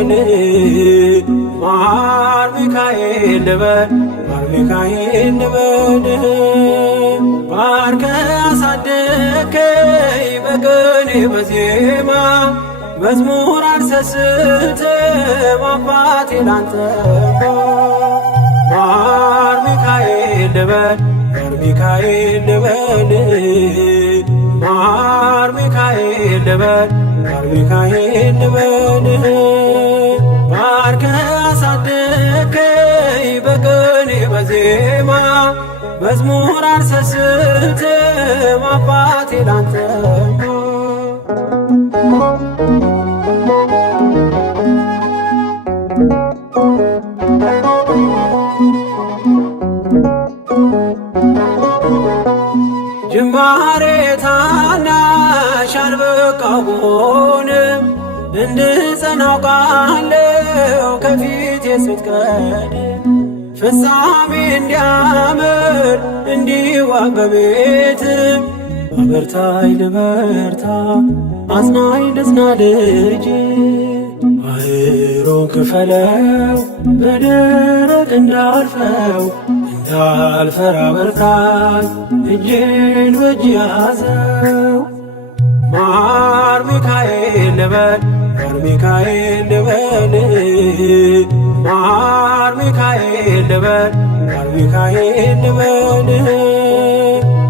ልበል ማር ሚካኤል ልበል ማር ሚካኤል ልበል ባርከ አሳደከኝ በቅኔ በዜማ መዝሙር አልሰስትም አባቴ ላንተማ ማር ሚካኤል ልበል ማር ሚካኤል ልበል ማር ሚካኤል ልበል ማር ሚካኤል ልበል ባርከ አሳደከኝ በቅኔ በዜማ መዝሙር አልሰስትም አባቴ ላንተማ ጅማሬ ታናሽ አልበቃው ብሆንም እንድጸና አውቃለሁ ከፊቴ ስትቀድም ፍጻሜ እንዲያምር እንዲዋብ በቤትም አበርታኝ ልበርታ አጽናኝ ልጽና ልጅ ባህሩን ክፈለው በደረቅ እንዳልፈው እንዳልፈራ በርታኝ እጄን በእጅ ያዘው ማር ሚካኤል ልበል ማር ሚካኤል ልበል ማር ሚካኤል ልበል ማር ሚካኤል ልበል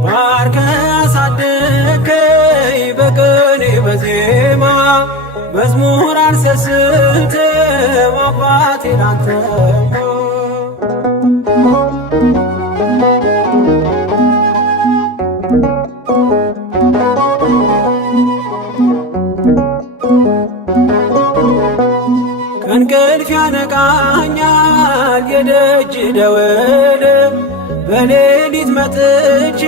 ባርከ አሳደከኝ በቅኔ በዜማ መዝሙር አልሰስትም አባቴ ላንተማ ከእንቅልፍ ያነቃኛል የደጅ ደወል በሌሊት መጥቼ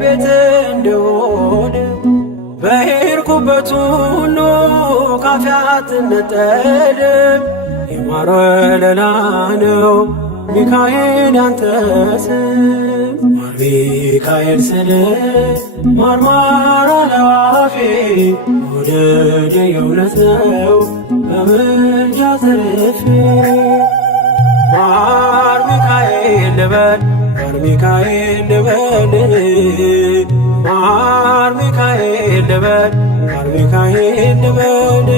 ቤት እንድውል በሄድኩበት ሁሉ ካፌ አትነጠልም የማር ወለላ ነው ሚካኤል ያንተ ስም ማር ሚካኤል ስል ማርማር አለው አፌ መውደድ የእውነት ነው በምልጃ ተርፌ ማር ሚካኤል ልበል ማር ሚካኤል ልበል ማር ሚካኤል ልበል ማር ሚካኤል ልበል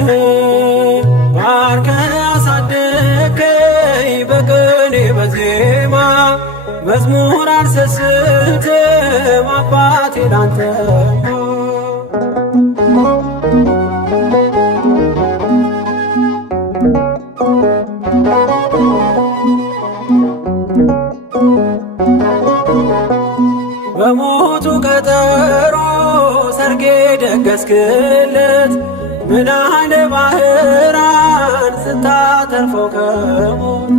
ባርከ አሳደከኝ በቅኔ በዜማ መዝሙር አልሰስትም አባቴ ላንተማ በሞቱ ቀጠሮ ሰርጌ ደገስክለት ምናለ ባህራን ስታተርፈው ከሞት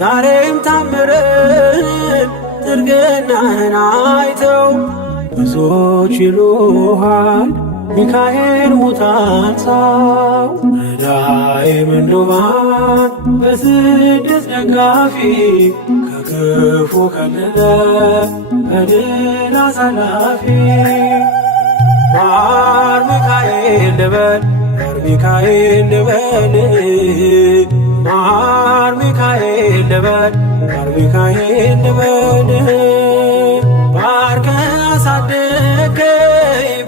ዛሬም ታምርህን ጥርግናህን አይተው ብዙዎች ይሉሃል ሚካኤል ሙታን ሳው ረዳኤ ምንዱባን በስደት ደጋፊ ከክፉ ከለለ በድል አሳላፊ ማር ሚካኤል ልበል ማር ሚካኤል ልበል ማር ሚካኤል ልበል ማር ሚካኤል ልበል ባርከ አሳደከኝ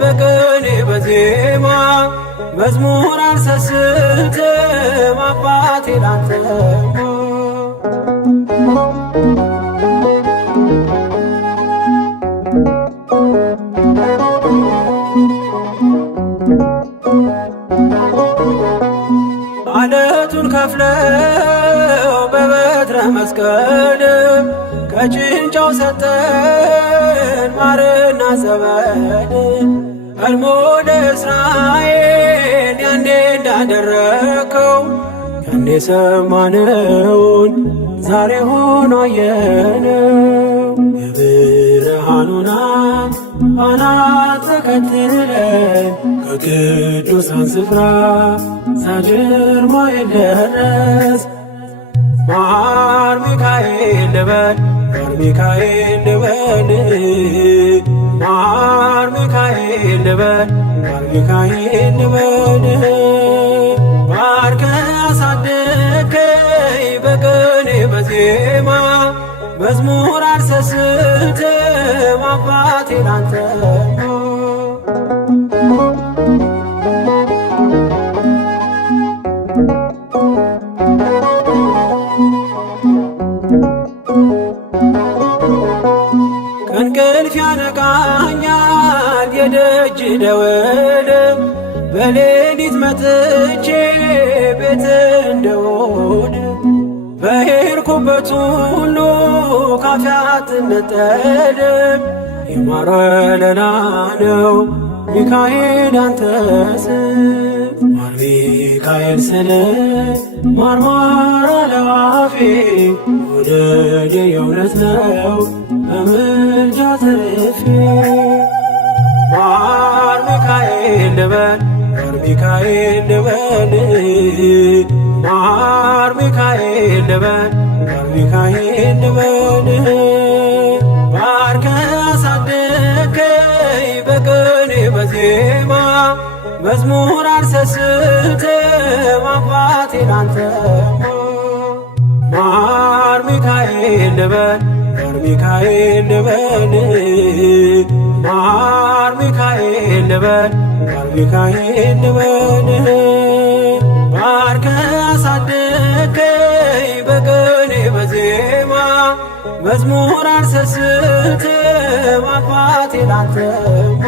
በቅኔ በዜማ መዝሙር አልሰስትም አባቴ ላንተማ አለቱን ከፍለው በበትረ መስቀል ከጭንጫው ሰጠን ማርና ዘበን ቀድሞ ለእስራኤል ያንዴ እንዳደረከው ያንዴ ሰማነውን ዛሬ ሆኖ አየነው የብርሃኑን አናት ተከትለን ከቅዱሳን ስፍራ ሳድር ማይል ደረስ ማር ሚካኤል ልበል ማር ሚካኤል ልበል ማር ሚካኤል ልበል ማር ሚካኤል ልበል ባርከ በዜማ መዝሙር አልሰስትም አባቴ ላንተማ። ከእንቅልፍ ያነቃኛል የደጅ ደወል በሌሊት መጥቼ ቤት እንደሆነ በሄድኩበት ሁሉ ካፌ አትነጠልም። የማር ወለላ ነው ሚካኤል ያንተ ስም ማር ሚካኤል ስል ማርማር አለዋፌ ወደዴ የእውነት ነው በምልጃ ተርፌ ማር ሚካኤል ልበል ማር ሚካኤል ልበል ማር ሚካኤል ልበል ማር ሚካኤል ልበል ባርከህ አሳደግከኝ በቅኔ በዜማ መዝሙር አልሰስትም አባቴ ላንተማ። ማር ሚካኤል ልበል ማር ሚካኤል ልበል ማር ሚካኤል ልበል ማር ሚካኤል ልበል ባርከህ አሳደግከኝ በቅኔ በዜማ መዝሙር አልሰስትም አባቴ ላንተማ።